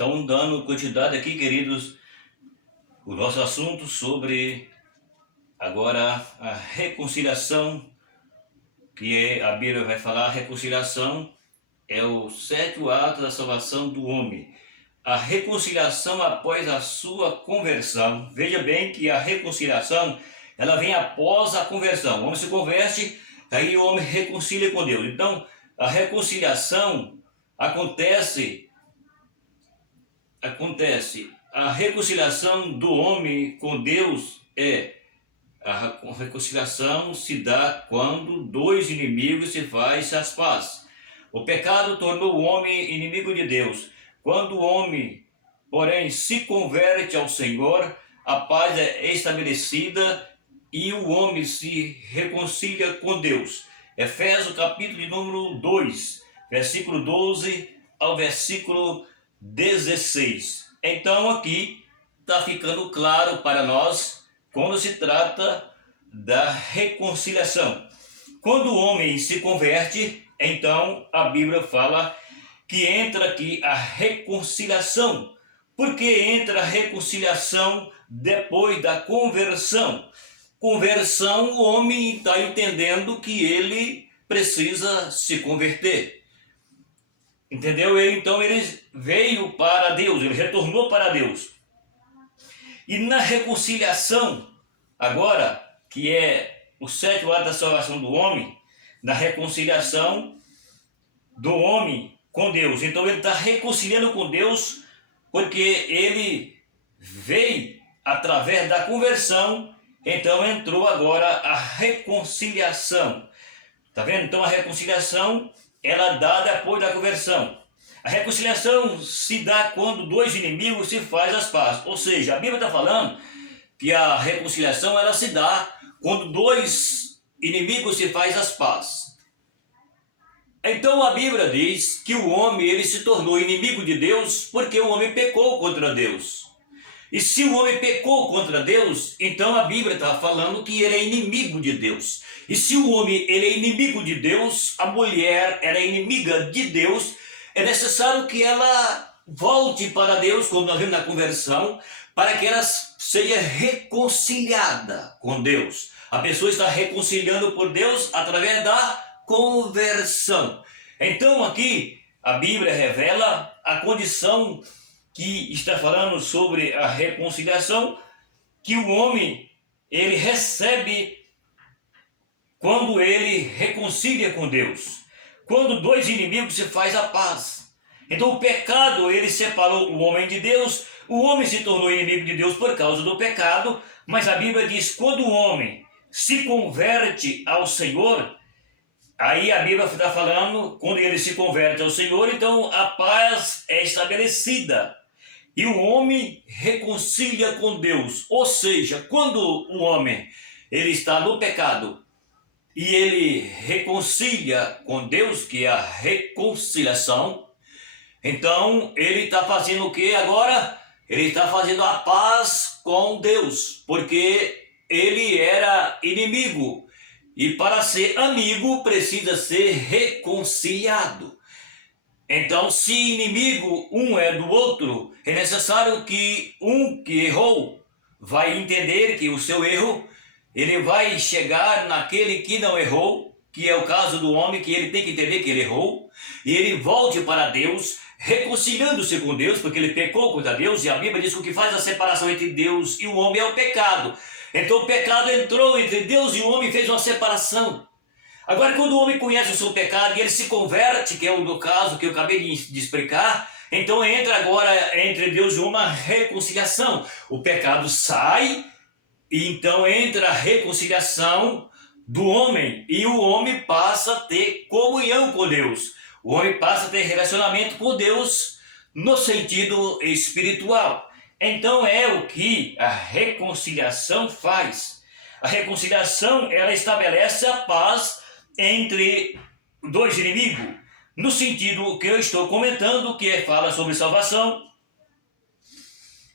Então, dando continuidade aqui, queridos, o nosso assunto sobre agora a reconciliação, que a Bíblia vai falar, a reconciliação é o sétimo ato da salvação do homem. A reconciliação após a sua conversão. Veja bem que a reconciliação, ela vem após a conversão. O homem se converte, aí o homem reconcilia com Deus. Então, a reconciliação acontece, a reconciliação do homem com Deus a reconciliação se dá quando dois inimigos se fazem as pazes. O pecado tornou o homem inimigo de Deus. Quando o homem, porém, se converte ao Senhor, a paz é estabelecida e o homem se reconcilia com Deus. Efésios capítulo de número 2, versículo 12 ao versículo 16. Então aqui está ficando claro para nós quando se trata da reconciliação. Quando o homem se converte, então a Bíblia fala que entra aqui a reconciliação. Por que entra a reconciliação depois da conversão? Conversão, o homem está entendendo que ele precisa se converter. Entendeu? Então ele veio para Deus, ele retornou para Deus. E na reconciliação, agora, que é o sétimo ato da salvação do homem, na reconciliação do homem com Deus. Então ele está reconciliando com Deus porque ele veio através da conversão, então entrou agora a reconciliação. Tá vendo? Então a reconciliação, ela dá depois da conversão. A reconciliação se dá quando dois inimigos se fazem as pazes. Ou seja, a Bíblia está falando que a reconciliação ela se dá quando dois inimigos se fazem as pazes. Então a Bíblia diz que o homem ele se tornou inimigo de Deus porque o homem pecou contra Deus. E se o homem pecou contra Deus, então a Bíblia está falando que ele é inimigo de Deus. E se o homem ele é inimigo de Deus, a mulher ela é inimiga de Deus, é necessário que ela volte para Deus, como nós vimos na conversão, para que ela seja reconciliada com Deus. A pessoa está reconciliando por Deus através da conversão. Então aqui a Bíblia revela a condição que está falando sobre a reconciliação, que o homem ele recebe quando ele reconcilia com Deus. Quando dois inimigos se faz a paz. Então o pecado ele separou o homem de Deus, o homem se tornou inimigo de Deus por causa do pecado, mas a Bíblia diz que quando o homem se converte ao Senhor, aí a Bíblia está falando, quando ele se converte ao Senhor, então a paz é estabelecida. E o homem reconcilia com Deus. Ou seja, quando o homem ele está no pecado e ele reconcilia com Deus, que é a reconciliação, então ele está fazendo o que agora? Ele está fazendo a paz com Deus, porque ele era inimigo. E para ser amigo precisa ser reconciliado. Então, se inimigo um é do outro, é necessário que um que errou vai entender que o seu erro, ele vai chegar naquele que não errou, que é o caso do homem, que ele tem que entender que ele errou, e ele volte para Deus, reconciliando-se com Deus, porque ele pecou contra Deus, e a Bíblia diz que o que faz a separação entre Deus e o homem é o pecado. Então o pecado entrou entre Deus e o homem e fez uma separação. Agora, quando o homem conhece o seu pecado e ele se converte, que é o caso que eu acabei de explicar, então entra agora entre Deus e uma reconciliação. O pecado sai e então entra a reconciliação do homem e o homem passa a ter comunhão com Deus. O homem passa a ter relacionamento com Deus no sentido espiritual. Então é o que a reconciliação faz. A reconciliação ela estabelece a paz entre dois inimigos, no sentido que eu estou comentando, que fala sobre salvação,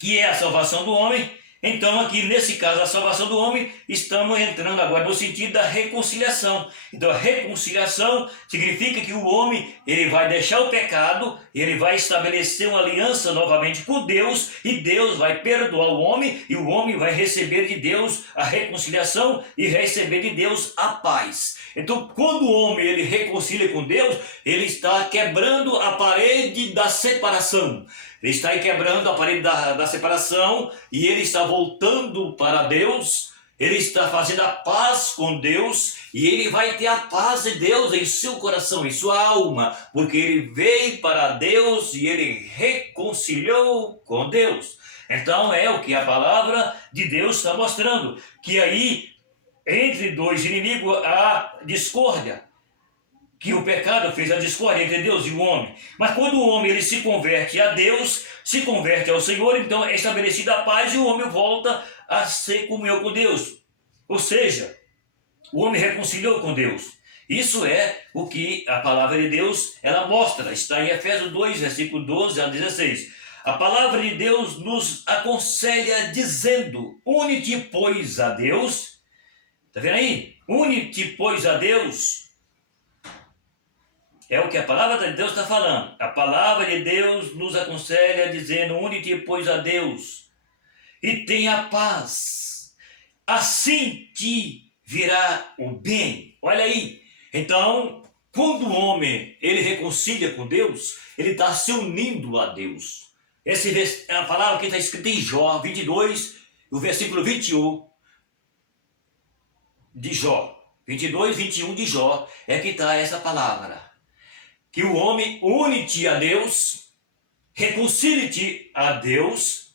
que é a salvação do homem, Então aqui nesse caso a salvação do homem, estamos entrando agora no sentido da reconciliação. Então a reconciliação significa que o homem ele vai deixar o pecado, ele vai estabelecer uma aliança novamente com Deus, e Deus vai perdoar o homem, e o homem vai receber de Deus a reconciliação e receber de Deus a paz. Então quando o homem ele reconcilia com Deus, ele está quebrando a parede da separação. Ele está aí quebrando a parede da separação, e ele está voltando para Deus, ele está fazendo a paz com Deus, e ele vai ter a paz de Deus em seu coração, em sua alma, porque ele veio para Deus e ele reconciliou com Deus. Então é o que a palavra de Deus está mostrando, que aí entre dois inimigos há discórdia, que o pecado fez a discórdia entre Deus e o homem. Mas quando o homem ele se converte a Deus, se converte ao Senhor, então é estabelecida a paz, e o homem volta a ser comunhão com Deus. Ou seja, o homem reconciliou com Deus. Isso é o que a palavra de Deus ela mostra. Está em Efésios 2, versículo 12 a 16. A palavra de Deus nos aconselha dizendo: une-te, pois, a Deus. Está vendo aí? Une-te, pois, a Deus. É o que a palavra de Deus está falando. A palavra de Deus nos aconselha dizendo: une-te, pois, a Deus, e tenha paz. Assim te virá o bem. Olha aí. Então, quando o homem ele reconcilia com Deus, ele está se unindo a Deus. Essa é a palavra que está escrita em Jó 22, o versículo 21 de Jó. 22, 21 de Jó é que está essa palavra. Que o homem une-te a Deus, reconcilie-te a Deus,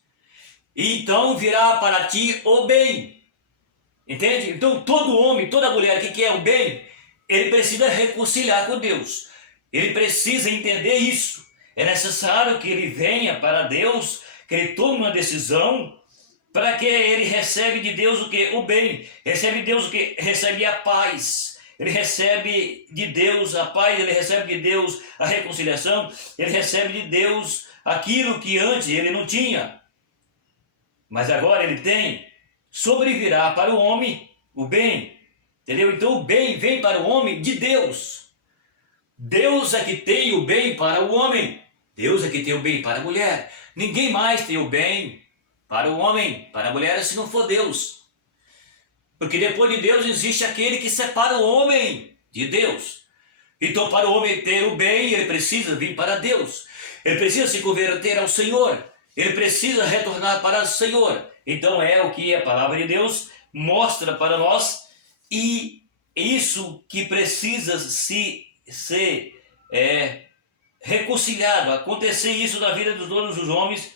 e então virá para ti o bem. Entende? Então todo homem, toda mulher que quer o bem, ele precisa reconciliar com Deus. Ele precisa entender isso. É necessário que ele venha para Deus, que ele tome uma decisão, para que ele recebe de Deus o que? O bem. Recebe de Deus o que? Recebe a paz. Ele recebe de Deus a paz, ele recebe de Deus a reconciliação, ele recebe de Deus aquilo que antes ele não tinha, mas agora ele tem. Sobrevirá para o homem o bem, entendeu? Então o bem vem para o homem de Deus. Deus é que tem o bem para o homem, Deus é que tem o bem para a mulher. Ninguém mais tem o bem para o homem, para a mulher, se não for Deus. Porque depois de Deus existe aquele que separa o homem de Deus. Então para o homem ter o bem, ele precisa vir para Deus. Ele precisa se converter ao Senhor. Ele precisa retornar para o Senhor. Então é o que a palavra de Deus mostra para nós. E isso que precisa ser reconciliado. Acontecer isso na vida de todos os homens.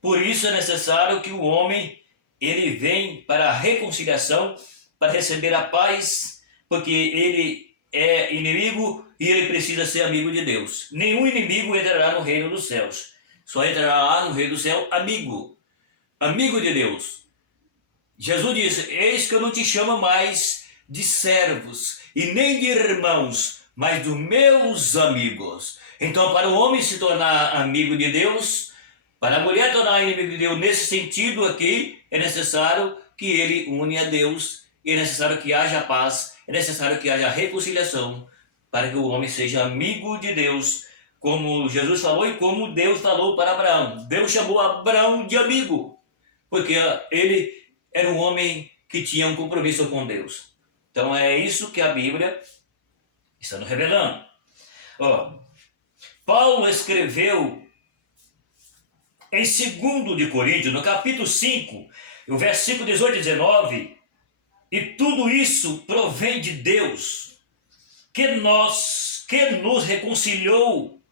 Por isso é necessário que o homem ele vem para a reconciliação, para receber a paz, porque ele é inimigo e ele precisa ser amigo de Deus. Nenhum inimigo entrará no reino dos céus. Só entrará lá no reino do céu amigo. Amigo de Deus. Jesus disse: eis que eu não te chamo mais de servos e nem de irmãos, mas dos meus amigos. Então para o homem se tornar amigo de Deus, para a mulher tornar inimigo de Deus nesse sentido aqui, é necessário que ele une a Deus, é necessário que haja paz, é necessário que haja reconciliação, para que o homem seja amigo de Deus, como Jesus falou e como Deus falou para Abraão. Deus chamou Abraão de amigo, porque ele era um homem que tinha um compromisso com Deus. Então é isso que a Bíblia está nos revelando. Paulo escreveu em 2 de Coríntios, no capítulo 5, o versículo 18 e 19, e tudo isso provém de Deus, que nos reconciliou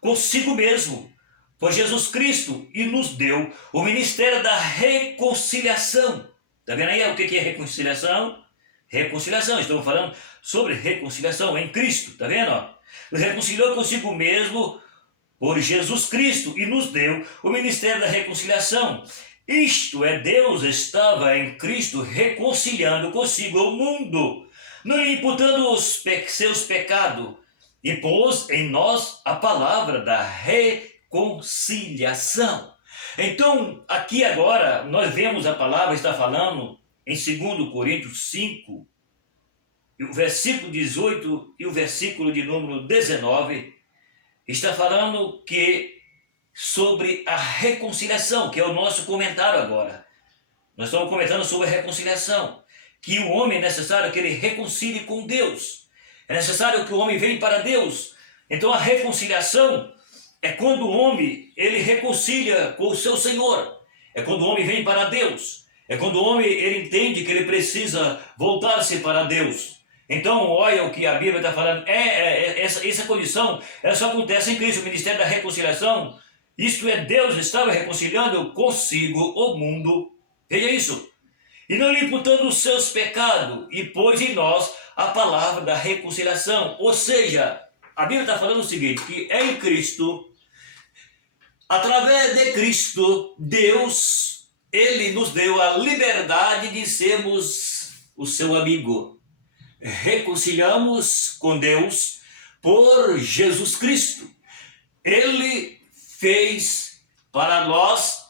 consigo mesmo, por Jesus Cristo, e nos deu o ministério da reconciliação. Está vendo aí o que é reconciliação? Reconciliação, estamos falando sobre reconciliação em Cristo, está vendo? Nos reconciliou consigo mesmo, por Jesus Cristo, e nos deu o ministério da reconciliação. Isto é, Deus estava em Cristo reconciliando consigo o mundo, não lhe imputando os seus pecados, e pôs em nós a palavra da reconciliação. Então, aqui agora, nós vemos a palavra está falando em 2 Coríntios 5, o versículo 18 e o versículo de número 19, está falando que sobre a reconciliação, que é o nosso comentário agora. Nós estamos comentando sobre a reconciliação, que o homem é necessário que ele reconcilie com Deus. É necessário que o homem venha para Deus. Então a reconciliação é quando o homem ele reconcilia com o seu Senhor. É quando o homem vem para Deus. É quando o homem ele entende que ele precisa voltar-se para Deus. Então, olha o que a Bíblia está falando. Essa condição, ela só acontece em Cristo, o ministério da reconciliação. Isto é, Deus estava reconciliando consigo o mundo. Veja isso. E não lhe imputando os seus pecados, e pôs em nós a palavra da reconciliação. Ou seja, a Bíblia está falando o seguinte, que em Cristo, através de Cristo, Deus, Ele nos deu a liberdade de sermos o seu amigo. Reconciliamos com Deus por Jesus Cristo. Ele fez para nós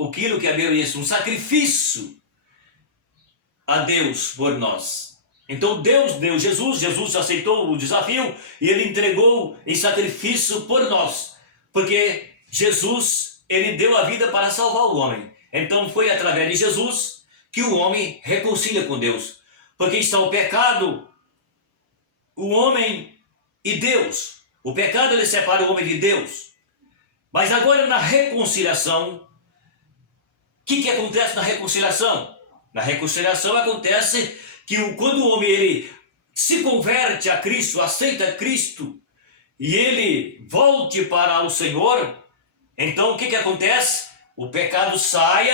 aquilo que a Bíblia diz, um sacrifício a Deus por nós. Então Deus deu Jesus aceitou o desafio e ele entregou em sacrifício por nós, porque Jesus, ele deu a vida para salvar o homem. Então foi através de Jesus que o homem reconcilia com Deus, porque está o pecado, o homem e Deus. O pecado ele separa o homem de Deus. Mas agora na reconciliação, o que acontece na reconciliação? Na reconciliação acontece que quando o homem ele se converte a Cristo, aceita Cristo, e ele volte para o Senhor, então o que acontece? O pecado sai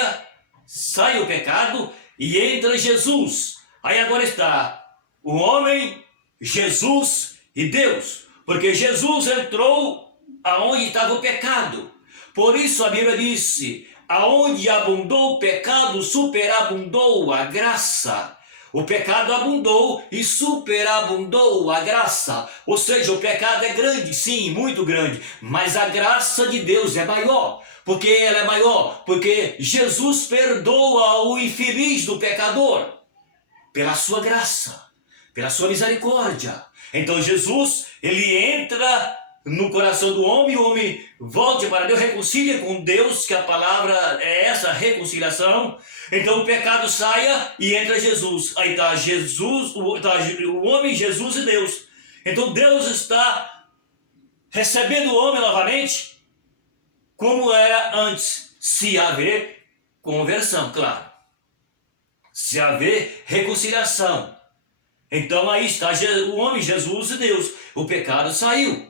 o pecado e entra Jesus. Aí agora está o homem, Jesus e Deus, porque Jesus entrou aonde estava o pecado. Por isso a Bíblia disse, aonde abundou o pecado, superabundou a graça. O pecado abundou e superabundou a graça. Ou seja, o pecado é grande, sim, muito grande. Mas a graça de Deus é maior. Por que ela é maior? Porque Jesus perdoa o infeliz do pecador. Pela sua graça, pela sua misericórdia. Então Jesus, ele entra no coração do homem, o homem volte para Deus, reconcilia com Deus, que a palavra é essa, reconciliação. Então o pecado saia e entra Jesus. Aí está Jesus, o homem, Jesus e Deus. Então Deus está recebendo o homem novamente, como era antes, se haver conversão, claro. Se haver reconciliação. Então aí está o homem, Jesus e Deus. O pecado saiu.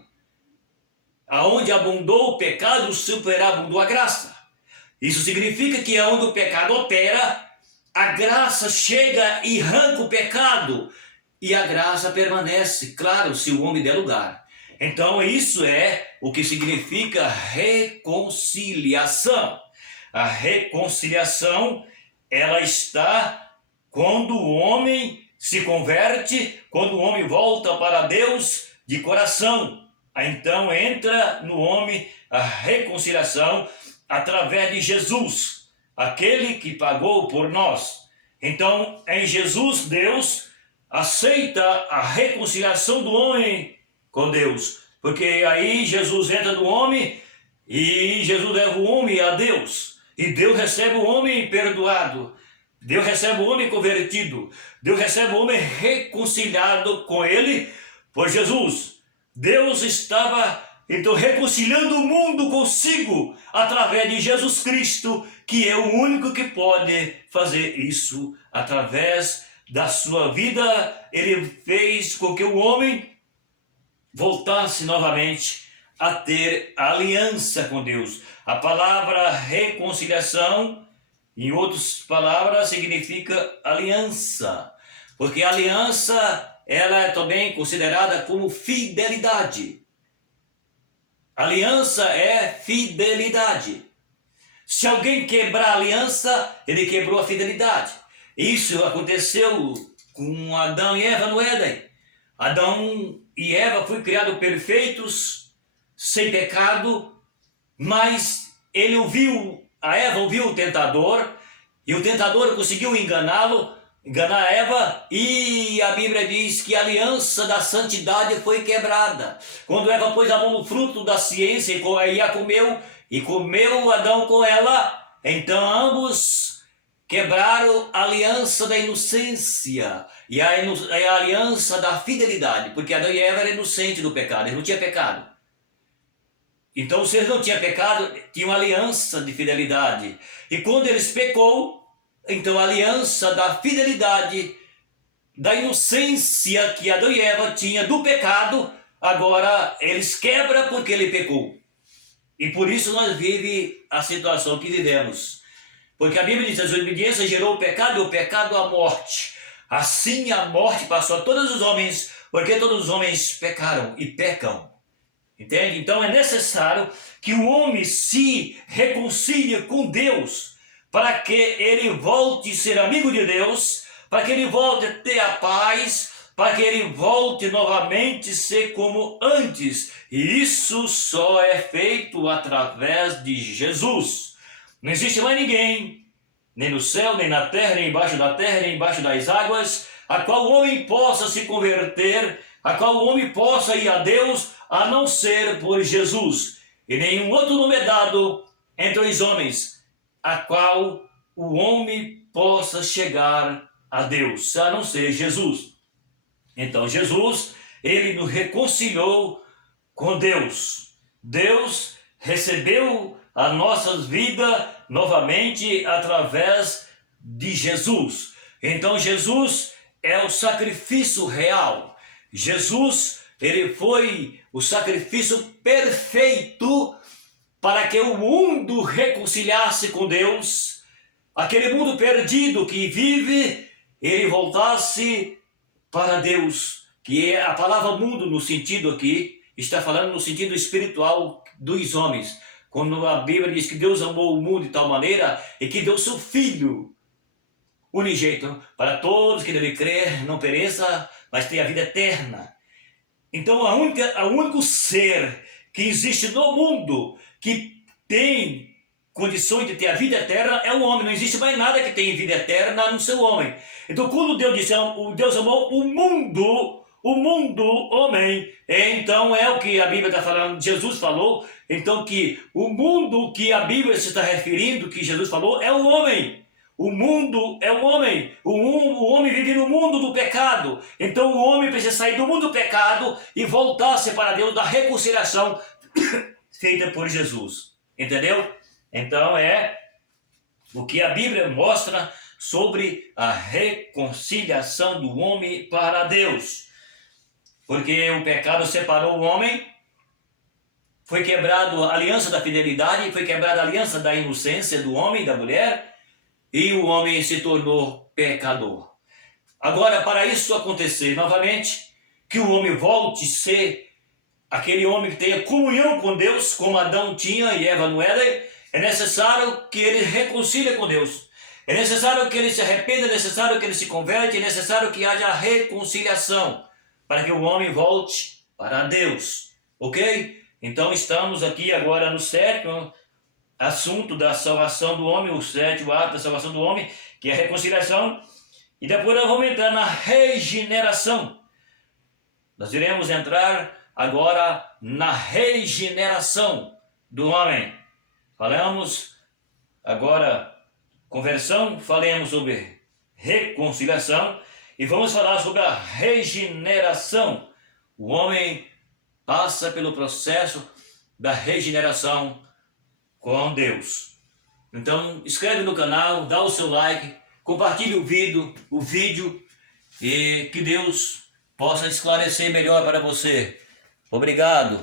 Aonde abundou o pecado, superabundou a graça. Isso significa que onde o pecado opera, a graça chega e arranca o pecado. E a graça permanece, claro, se o homem der lugar. Então isso é o que significa reconciliação. A reconciliação, ela está quando o homem se converte, quando o homem volta para Deus de coração. Então entra no homem a reconciliação através de Jesus, aquele que pagou por nós. Então em Jesus, Deus aceita a reconciliação do homem com Deus, porque aí Jesus entra no homem e Jesus leva o homem a Deus, e Deus recebe o homem perdoado, Deus recebe o homem convertido, Deus recebe o homem reconciliado com ele por Jesus. Deus estava então reconciliando o mundo consigo através de Jesus Cristo, que é o único que pode fazer isso. Através da sua vida, ele fez com que o homem voltasse novamente a ter aliança com Deus. A palavra reconciliação, em outras palavras, significa aliança, porque aliança ela é também considerada como fidelidade. Aliança é fidelidade. Se alguém quebrar a aliança, ele quebrou a fidelidade. Isso aconteceu com Adão e Eva no Éden. Adão e Eva foram criados perfeitos, sem pecado, mas ele ouviu, a Eva ouviu o tentador, e o tentador conseguiu enganar a Eva, e a Bíblia diz que a aliança da santidade foi quebrada. Quando Eva pôs a mão no fruto da ciência e a comeu, e comeu Adão com ela, então ambos quebraram a aliança da inocência e a aliança da fidelidade, porque Adão e Eva eram inocentes do pecado, eles não tinham pecado. Então, se eles não tinham pecado, tinham aliança de fidelidade. E quando eles pecou, então a aliança da fidelidade, da inocência que Adão e Eva tinham do pecado, agora eles quebram porque ele pecou. E por isso nós vivemos a situação que vivemos. Porque a Bíblia diz que a desobediência gerou o pecado e o pecado a morte. Assim a morte passou a todos os homens, porque todos os homens pecaram e pecam. Entende? Então é necessário que o homem se reconcilie com Deus, para que ele volte a ser amigo de Deus, para que ele volte a ter a paz, para que ele volte novamente a ser como antes. E isso só é feito através de Jesus. Não existe mais ninguém, nem no céu, nem na terra, nem embaixo da terra, nem embaixo das águas, a qual o homem possa se converter, a qual o homem possa ir a Deus, a não ser por Jesus. E nenhum outro nome é dado entre os homens, a qual o homem possa chegar a Deus, a não ser Jesus. Então Jesus, ele nos reconciliou com Deus. Deus recebeu as nossas vidas novamente através de Jesus. Então Jesus é o sacrifício real. Jesus, ele foi o sacrifício perfeito para que o mundo reconciliasse com Deus. Aquele mundo perdido que vive, ele voltasse para Deus. Que é a palavra mundo no sentido aqui, está falando no sentido espiritual dos homens. Quando a Bíblia diz que Deus amou o mundo de tal maneira e que deu seu Filho unigênito para todos que devem crer, não pereça, mas tenha a vida eterna. Então o único ser que existe no mundo que tem condições de ter a vida eterna é o homem. Não existe mais nada que tenha vida eterna a não ser o homem. Então quando Deus disse, Deus amou o mundo, homem, então é o que a Bíblia está falando, Jesus falou, então que o mundo que a Bíblia se está referindo, que Jesus falou, é o homem. O mundo é o homem. O homem vive no mundo do pecado. Então o homem precisa sair do mundo do pecado e voltar-se para Deus da reconciliação feita por Jesus. Entendeu? Então é o que a Bíblia mostra sobre a reconciliação do homem para Deus. Porque o pecado separou o homem, foi quebrado a aliança da fidelidade, foi quebrada a aliança da inocência do homem e da mulher, e o homem se tornou pecador. Agora, para isso acontecer novamente, que o homem volte a ser aquele homem que tenha comunhão com Deus, como Adão tinha e Eva no Éden, é necessário que ele reconcilie com Deus. É necessário que ele se arrependa, é necessário que ele se converte, é necessário que haja reconciliação, para que o homem volte para Deus. Ok? Então estamos aqui agora no sétimo assunto da salvação do homem, o sétimo ato da salvação do homem, que é a reconciliação. E depois nós vamos entrar na regeneração. Nós iremos entrar agora na regeneração do homem. Falamos agora conversão, falamos sobre reconciliação e vamos falar sobre a regeneração. O homem passa pelo processo da regeneração com Deus. Então inscreve no canal, dá o seu like, compartilhe o vídeo e que Deus possa esclarecer melhor para você. Obrigado.